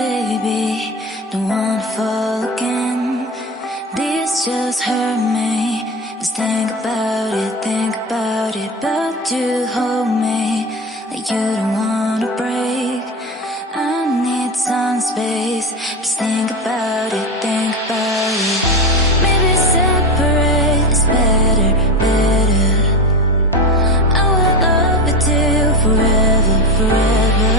baby, don't wanna fall again. This just hurt me. Just think about it, but you hold me like you don't wanna break. I need some space. Just think about it, maybe separate is better, better. I will love you till forever, forever.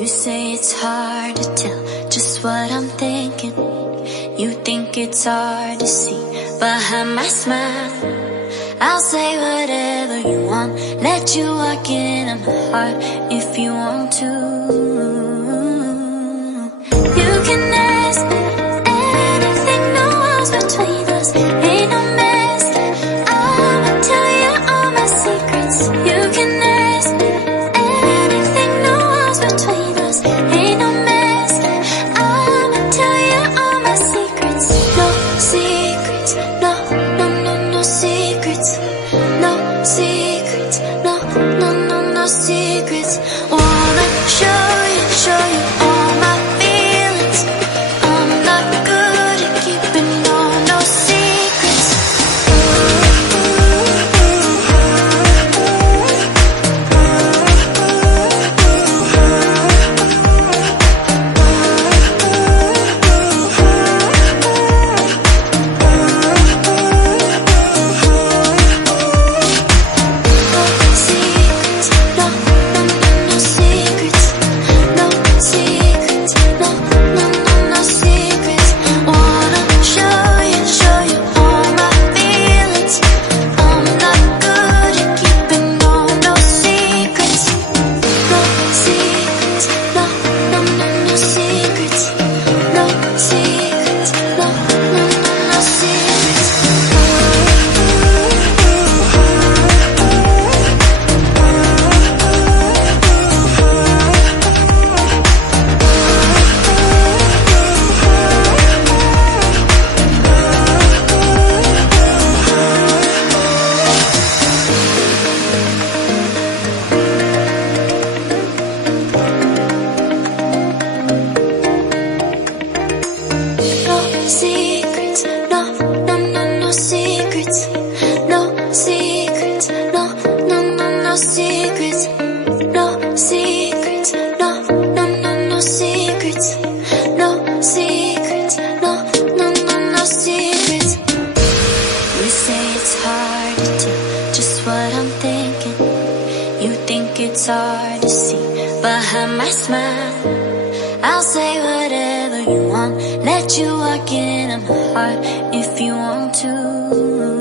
You say it's hard to tell just what I'm thinking. You think it's hard to see behind my smile. I'll say whatever you want, let you walk into my heart if you want to. You can ask me anything, no walls between us, ain't no mess. I'ma tell you all my secrets. You can ask me anything, no walls between us, ain't no mess. I'ma tell you all my secrets. No secrets, no, no, no, no secrets. No secrets, no, no, no, no secrets. Wanna show you all my feelings. I'm not good at keeping no secrets. it's hard to see behind my smile. I'll say whatever you want, let you walk into my heart if you want to.